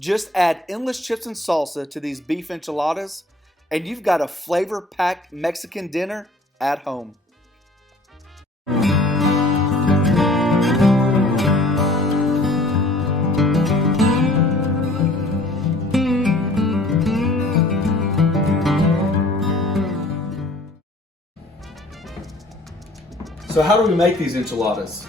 Just add endless chips and salsa to these beef enchiladas, and you've got a flavor-packed Mexican dinner at home. So how do we make these enchiladas?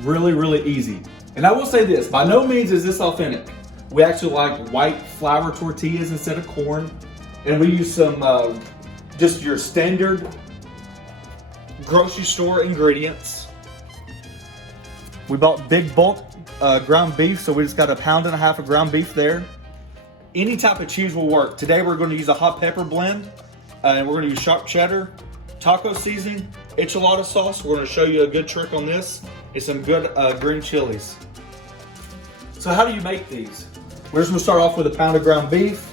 Really, really easy. And I will say this, by no means is this authentic. We actually like white flour tortillas instead of corn. And we use some, just your standard grocery store ingredients. We bought big bulk ground beef, so we just got 1.5 pounds of ground beef there. Any type of cheese will work. Today we're going to use a hot pepper blend, and we're going to use sharp cheddar, taco seasoning, enchilada sauce. We're going to show you a good trick on this, and some good green chilies. So how do you make these? We're just going to start off with 1 pound of ground beef.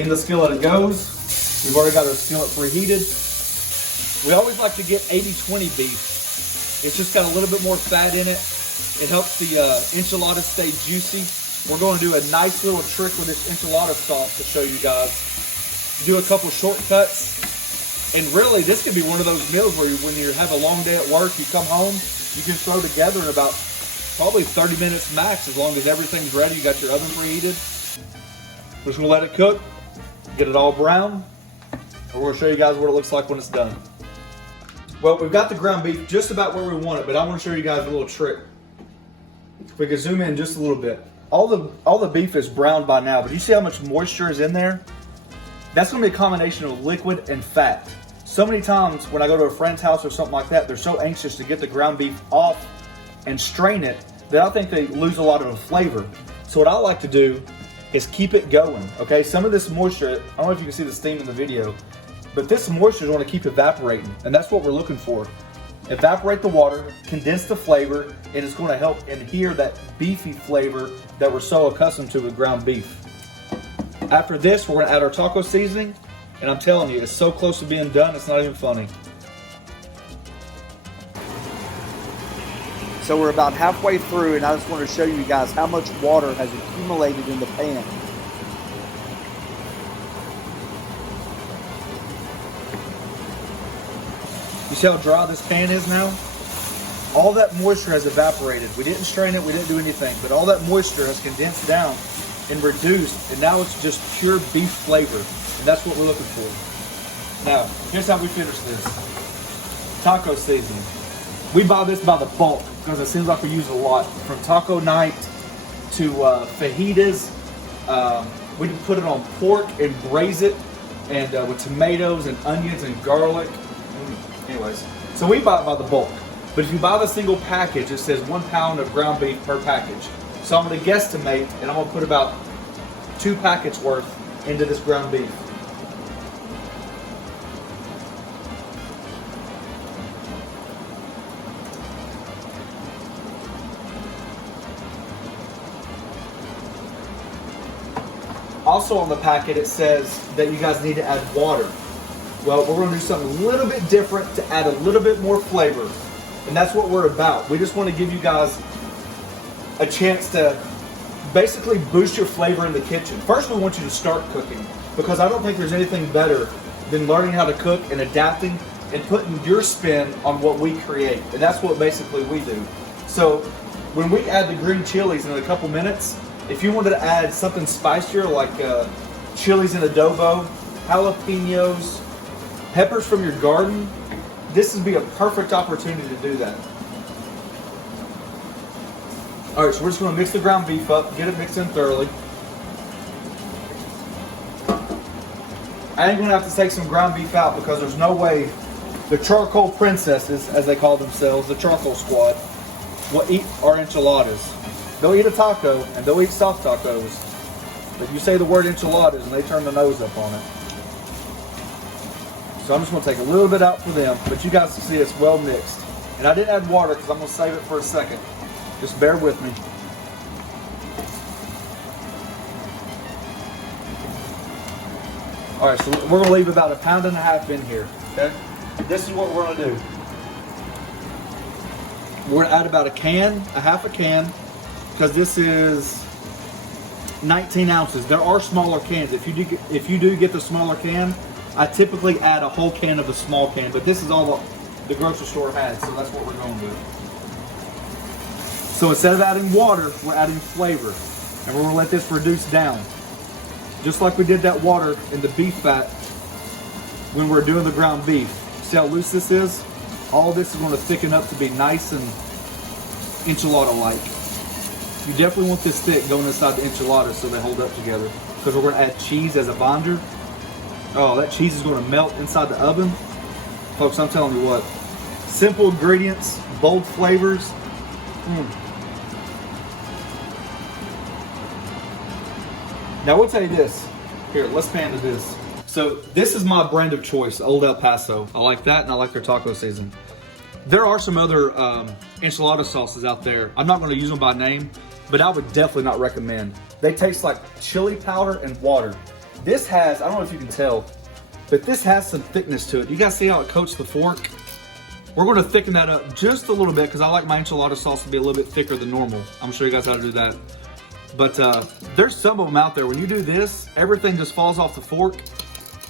In the skillet it goes. We've already got our skillet preheated. We always like to get 80-20 beef. It's just got a little bit more fat in it. It helps the enchiladas stay juicy. We're going to do a nice little trick with this enchilada sauce to show you guys. Do a couple shortcuts. And really, this could be one of those meals where when you have a long day at work, you come home, you can throw together in about probably 30 minutes max, as long as everything's ready. You got your oven preheated. We're just gonna let it cook, get it all brown, and we're gonna show you guys what it looks like when it's done. Well, we've got the ground beef just about where we want it, but I want to show you guys a little trick. If we can zoom in just a little bit. All the beef is browned by now, but you see how much moisture is in there? That's gonna be a combination of liquid and fat. So many times when I go to a friend's house or something like that, they're so anxious to get the ground beef off and strain it that I think they lose a lot of the flavor. So what I like to do is keep it going, okay? Some of this moisture, I don't know if you can see the steam in the video, but this moisture is going to keep evaporating, and that's what we're looking for. Evaporate the water, condense the flavor, and it's going to help adhere that beefy flavor that we're so accustomed to with ground beef. After this, we're going to add our taco seasoning, and I'm telling you, it's so close to being done, it's not even funny. So we're about halfway through, and I just want to show you guys how much water has accumulated in the pan. You see how dry this pan is now? All that moisture has evaporated. We didn't strain it, we didn't do anything, but all that moisture has condensed down and reduced, and now it's just pure beef flavor, and that's what we're looking for. Now, here's how we finish this. Taco seasoning. We buy this by the bulk because it seems like we use a lot. From taco night to fajitas, we can put it on pork and braise it, and with tomatoes and onions and garlic. Anyways, so we buy it by the bulk. But if you buy the single package, it says 1 pound of ground beef per package. So I'm going to guesstimate, and I'm going to put about 2 packets worth into this ground beef. Also on the packet, it says that you guys need to add water. Well, we're going to do something a little bit different to add a little bit more flavor. And that's what we're about. We just want to give you guys a chance to basically boost your flavor in the kitchen. First, we want you to start cooking, because I don't think there's anything better than learning how to cook and adapting and putting your spin on what we create. And that's what basically we do. So when we add the green chilies in a couple minutes, if you wanted to add something spicier like chilies in adobo, jalapenos, peppers from your garden, this would be a perfect opportunity to do that. All right, so we're just going to mix the ground beef up, get it mixed in thoroughly. I ain't going to have to take some ground beef out because there's no way the charcoal princesses, as they call themselves, the charcoal squad, will eat our enchiladas. They'll eat a taco and they'll eat soft tacos, but you say the word enchiladas and they turn the nose up on it. So I'm just going to take a little bit out for them, but you guys can see it's well mixed. And I didn't add water because I'm going to save it for a second. Just bear with me. All right, so we're going to leave about 1.5 pounds in here, okay? This is what we're going to do. We're going to add about a half a can, because this is 19 ounces. There are smaller cans. If you do get the smaller can, I typically add a whole can of the small can, but this is all the grocery store has, so that's what we're going with. So instead of adding water, we're adding flavor, and we're gonna let this reduce down. Just like we did that water in the beef fat when we're doing the ground beef. See how loose this is? All this is gonna thicken up to be nice and enchilada-like. You definitely want this thick going inside the enchiladas so they hold up together. Because we're gonna add cheese as a binder. Oh, that cheese is gonna melt inside the oven. Folks, I'm telling you what, simple ingredients, bold flavors. Now, I will tell you this. Here, let's pan to this. So, this is my brand of choice, Old El Paso. I like that, and I like their taco season. There are some other enchilada sauces out there. I'm not going to use them by name, but I would definitely not recommend. They taste like chili powder and water. This has, I don't know if you can tell, but this has some thickness to it. You guys see how it coats the fork? We're going to thicken that up just a little bit because I like my enchilada sauce to be a little bit thicker than normal. I'm going to show you guys how to do that. But there's some of them out there. When you do this, everything just falls off the fork.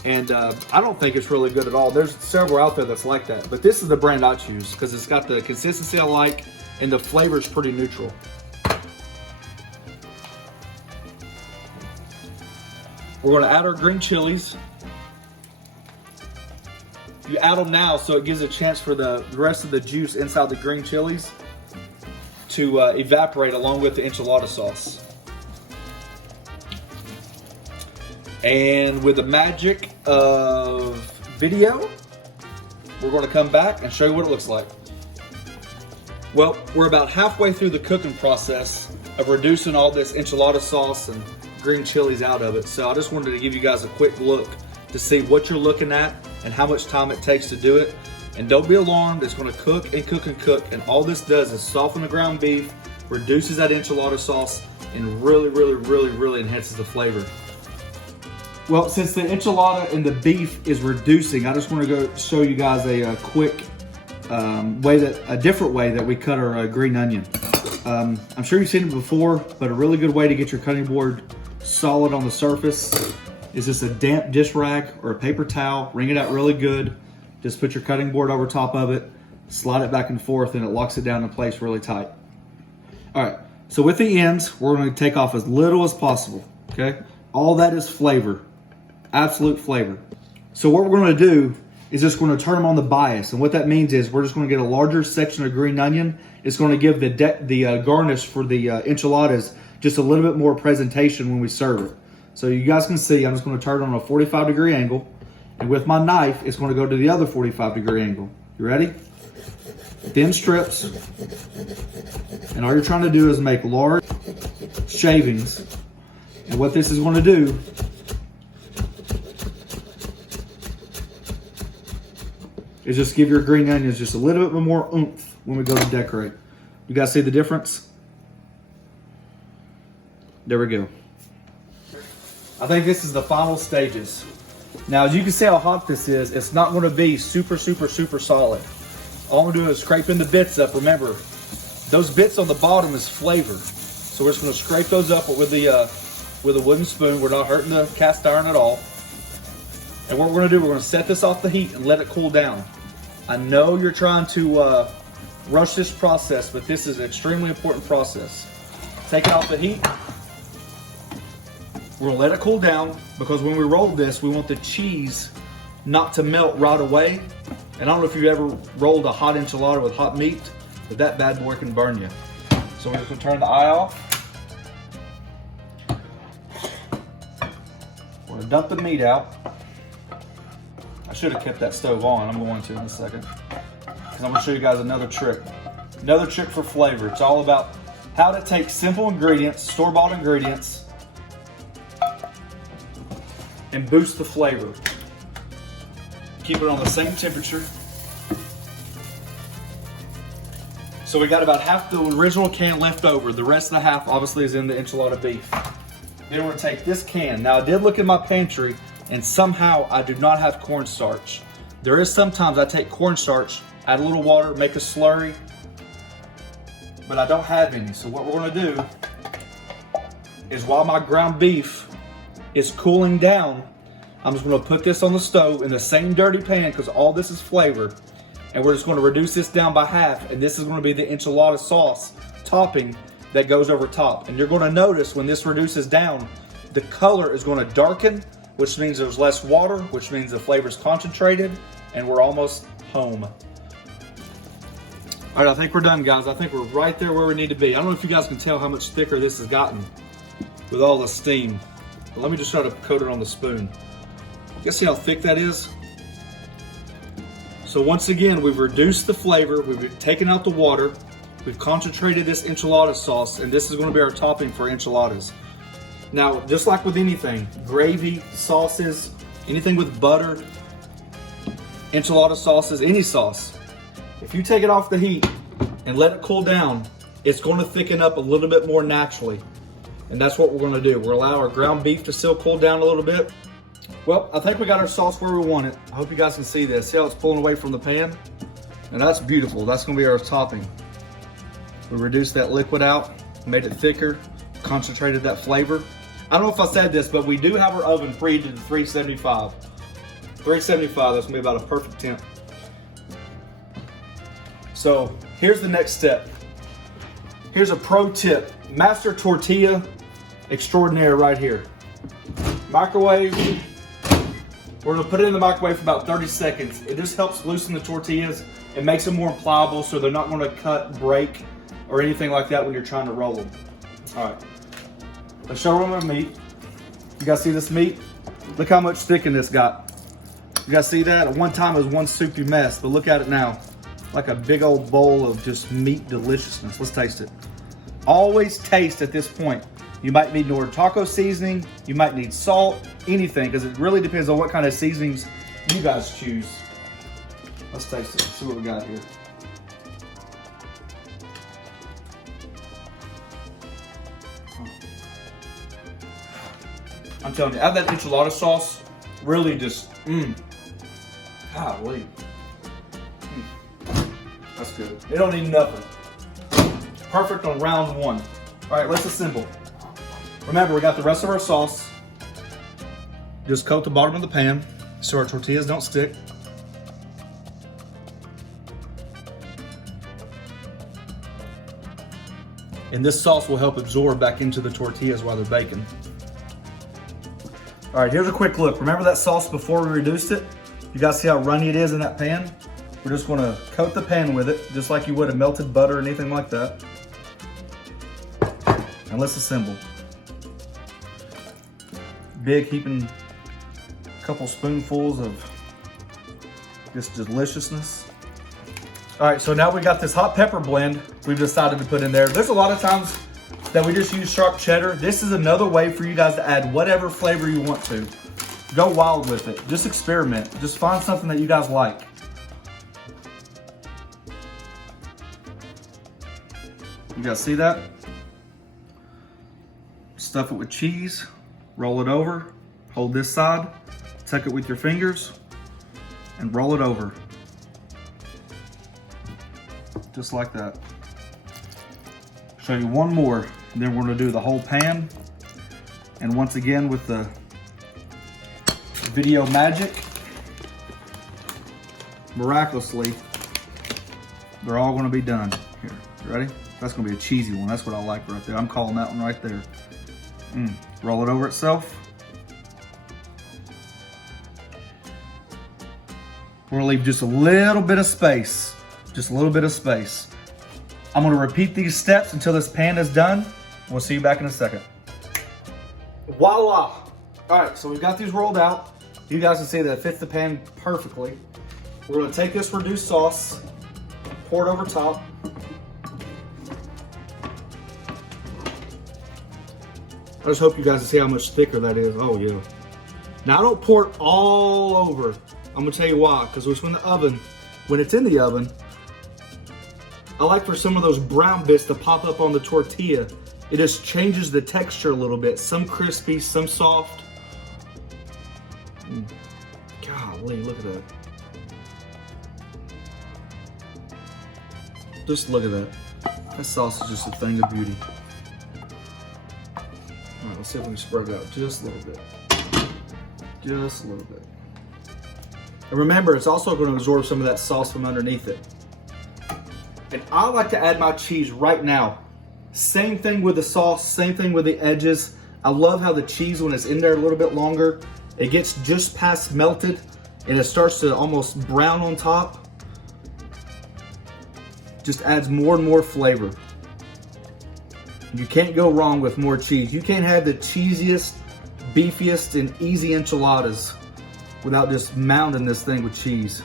And I don't think it's really good at all. There's several out there that's like that. But this is the brand I choose because it's got the consistency I like and the flavor is pretty neutral. We're going to add our green chilies. You add them now so it gives a chance for the rest of the juice inside the green chilies to evaporate along with the enchilada sauce. And with the magic of video, we're going to come back and show you what it looks like. Well, we're about halfway through the cooking process of reducing all this enchilada sauce and green chilies out of it. So I just wanted to give you guys a quick look to see what you're looking at and how much time it takes to do it. And don't be alarmed, it's going to cook and cook and cook. And all this does is soften the ground beef, reduces that enchilada sauce, and really enhances the flavor. Well, since the enchilada and the beef is reducing, I just want to go show you guys a quick a different way that we cut our green onion. I'm sure you've seen it before, but a really good way to get your cutting board solid on the surface is just a damp dish rag or a paper towel. Wring it out really good. Just put your cutting board over top of it, slide it back and forth, and it locks it down in place really tight. All right, so with the ends, we're going to take off as little as possible, okay? All that is flavor, absolute flavor. So what we're going to do is just going to turn them on the bias, and what that means is we're just going to get a larger section of green onion. It's going to give the garnish for the enchiladas just a little bit more presentation when we serve it. So you guys can see, I'm just going to turn it on a 45-degree angle, and with my knife, it's going to go to the other 45-degree angle. You ready? Thin strips, and all you're trying to do is make large shavings. And what this is going to do is just give your green onions just a little bit more oomph when we go to decorate. You guys see the difference? There we go. I think this is the final stages. Now, as you can see how hot this is, it's not going to be super solid. All I'm doing is scraping the bits up. Remember, those bits on the bottom is flavor. So we're just going to scrape those up with a wooden spoon. We're not hurting the cast iron at all. And what we're going to do, we're going to set this off the heat and let it cool down. I know you're trying to rush this process, but this is an extremely important process. Take it off the heat. We're going to let it cool down because when we roll this, we want the cheese not to melt right away. And I don't know if you've ever rolled a hot enchilada with hot meat, but that bad boy can burn you. So we're just going to turn the eye off. We're going to dump the meat out. I should have kept that stove on. I'm going to in a second. Because I'm going to show you guys another trick. Another trick for flavor. It's all about how to take simple ingredients, store-bought ingredients, and boost the flavor. Keep it on the same temperature. So we got about half the original can left over. The rest of the half obviously is in the enchilada beef. Then we're gonna take this can. Now I did look in my pantry and somehow I do not have cornstarch. There is sometimes I take cornstarch, add a little water, make a slurry, but I don't have any. So what we're gonna do is while my ground beef is cooling down, I'm just gonna put this on the stove in the same dirty pan because all this is flavor. And we're just gonna reduce this down by half, and this is gonna be the enchilada sauce topping that goes over top. And you're gonna notice when this reduces down, the color is gonna darken, which means there's less water, which means the flavor's concentrated, and we're almost home. All right, I think we're done, guys. I think we're right there where we need to be. I don't know if you guys can tell how much thicker this has gotten with all the steam. But let me just try to coat it on the spoon. You guys see how thick that is? So once again, we've reduced the flavor, we've taken out the water, we've concentrated this enchilada sauce, and this is gonna be our topping for enchiladas. Now, just like with anything, gravy, sauces, anything with butter, enchilada sauces, any sauce, if you take it off the heat and let it cool down, it's gonna thicken up a little bit more naturally. And that's what we're gonna do. We'll allow our ground beef to still cool down a little bit. Well, I think we got our sauce where we want it. I hope you guys can see this. See how it's pulling away from the pan? And that's beautiful. That's gonna be our topping. We reduced that liquid out, made it thicker, concentrated that flavor. I don't know if I said this, but we do have our oven preheated to 375. 375, that's gonna be about a perfect temp. So here's the next step. Here's a pro tip. Master tortilla extraordinaire right here. Microwave. We're gonna put it in the microwave for about 30 seconds. It just helps loosen the tortillas. It makes them more pliable so they're not gonna cut, break, or anything like that when you're trying to roll them. All right, let's show them our meat. You guys see this meat? Look how much thickening this got. You guys see that? At one time it was one soupy mess, but look at it now. Like a big old bowl of just meat deliciousness. Let's taste it. Always taste at this point. You might need more taco seasoning, you might need salt, anything, because it really depends on what kind of seasonings you guys choose. Let's taste it, see what we got here. I'm telling you, add that enchilada sauce, really just, golly. That's good. It don't need nothing. Perfect on round one. All right, let's assemble. Remember, we got the rest of our sauce. Just coat the bottom of the pan so our tortillas don't stick. And this sauce will help absorb back into the tortillas while they're baking. All right, here's a quick look. Remember that sauce before we reduced it? You guys see how runny it is in that pan? We're just gonna coat the pan with it, just like you would a melted butter or anything like that. And let's assemble. Big heaping couple spoonfuls of just deliciousness. All right, so now we got this hot pepper blend we've decided to put in there. There's a lot of times that we just use sharp cheddar. This is another way for you guys to add whatever flavor you want to. Go wild with it, just experiment. Just find something that you guys like. You guys see that? Stuff it with cheese, roll it over, hold this side, tuck it with your fingers, and roll it over. Just like that. Show you one more, and then we're gonna do the whole pan. And once again with the video magic, miraculously, they're all gonna be done. Here, you ready? That's gonna be a cheesy one. That's what I like right there. I'm calling that one right there. Roll it over itself. We're gonna leave just a little bit of space. Just a little bit of space. I'm gonna repeat these steps until this pan is done. We'll see you back in a second. Voila! All right, so we've got these rolled out. You guys can see that it fits the pan perfectly. We're gonna take this reduced sauce, pour it over top. I just hope you guys can see how much thicker that is. Oh yeah. Now I don't pour it all over. I'm gonna tell you why, because when it's in the oven, I like for some of those brown bits to pop up on the tortilla. It just changes the texture a little bit. Some crispy, some soft. Golly, look at that. Just look at that. That sauce is just a thing of beauty. right, let's see if we can spread it out just a little bit. Just a little bit. And remember, it's also going to absorb some of that sauce from underneath it. And I like to add my cheese right now. Same thing with the sauce, same thing with the edges. I love how the cheese, when it's in there a little bit longer, it gets just past melted and it starts to almost brown on top. Just adds more and more flavor. You can't go wrong with more cheese. You can't have the cheesiest, beefiest, and easy enchiladas without just mounding this thing with cheese.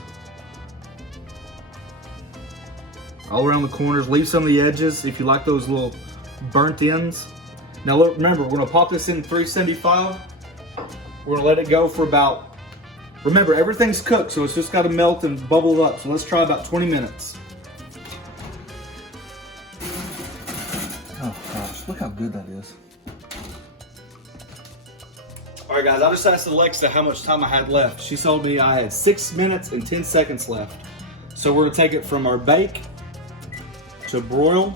All around the corners, leave some of the edges if you like those little burnt ends. Now look, remember, we're gonna pop this in 375. We're gonna let it go for about, remember, everything's cooked, so it's just gotta melt and bubble up. So let's try about 20 minutes. Oh gosh, look how good that is. All right guys, I just asked Alexa how much time I had left. She told me I had 6 minutes and 10 seconds left. So we're gonna take it from our bake to broil,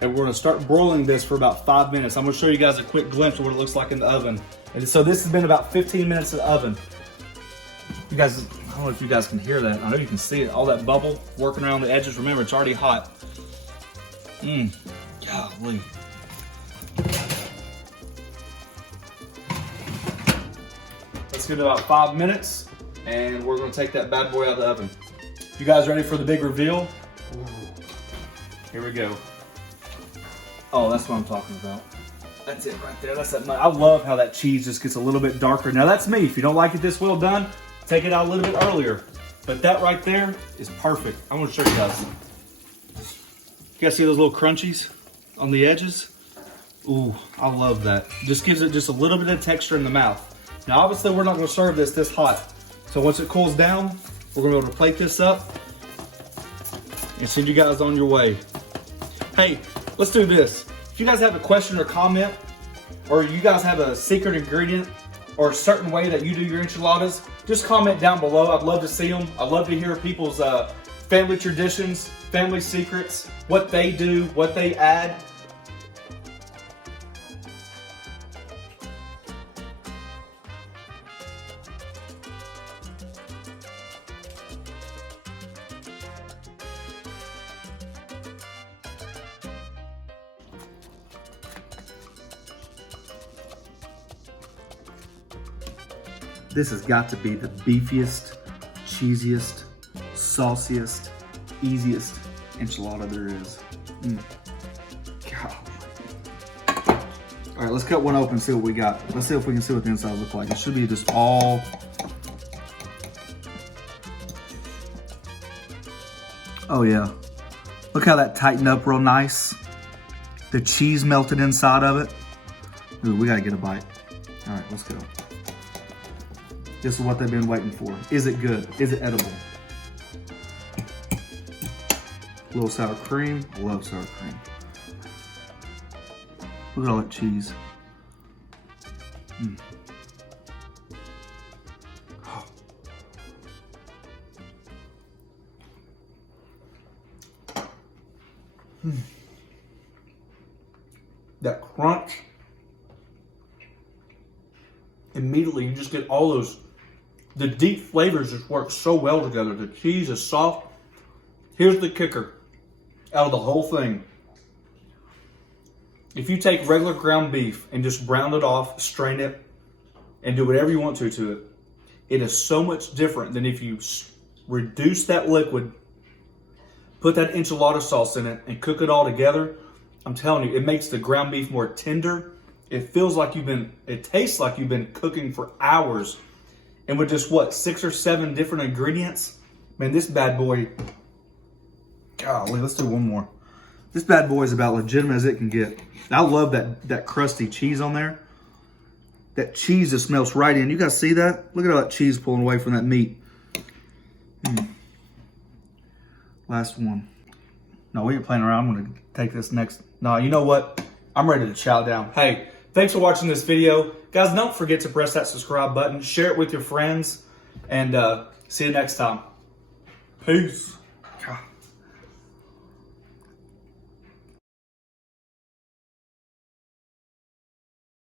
and we're gonna start broiling this for about 5 minutes. I'm gonna show you guys a quick glimpse of what it looks like in the oven. And so this has been about 15 minutes in the oven. You guys, I don't know if you guys can hear that. I know you can see it, all that bubble working around the edges. Remember, it's already hot. Golly. Let's give it about 5 minutes, and we're gonna take that bad boy out of the oven. You guys ready for the big reveal? Ooh. Here we go. Oh, that's what I'm talking about. That's it right there. That's that. I love how that cheese just gets a little bit darker. Now that's me. If you don't like it this well done, take it out a little bit earlier. But that right there is perfect. I want to show you guys. You guys see those little crunchies on the edges? Ooh, I love that. Just gives it just a little bit of texture in the mouth. Now obviously we're not going to serve this hot. So once it cools down, we're going to be able to plate this up and send you guys on your way. Hey, let's do this. If you guys have a question or comment, or you guys have a secret ingredient or a certain way that you do your enchiladas, just comment down below. I'd love to see them. I'd love to hear people's family traditions, family secrets, what they do, what they add. This has got to be the beefiest, cheesiest, sauciest, easiest enchilada there is. God. All right, let's cut one open and see what we got. Let's see if we can see what the inside looks like. It should be just all... Oh yeah. Look how that tightened up real nice. The cheese melted inside of it. Ooh, we gotta get a bite. All right, let's go. This is what they've been waiting for. Is it good? Is it edible? A little sour cream. I love sour cream. Look at all that cheese. Oh. That crunch. Immediately, you just get all those. The deep flavors just work so well together. The cheese is soft. Here's the kicker out of the whole thing. If you take regular ground beef and just brown it off, strain it, and do whatever you want to it, it is so much different than if you reduce that liquid, put that enchilada sauce in it, and cook it all together. I'm telling you, it makes the ground beef more tender. It feels like it tastes like you've been cooking for hours. And with just what, 6 or 7 different ingredients? Man, this bad boy, golly, let's do one more. This bad boy is about legitimate as it can get. I love that crusty cheese on there. That cheese just melts right in. You guys see that? Look at all that cheese pulling away from that meat. Last one. No, we ain't playing around. I'm gonna take this next. No, you know what? I'm ready to chow down. Hey, thanks for watching this video. Guys, don't forget to press that subscribe button. Share it with your friends. And see you next time. Peace.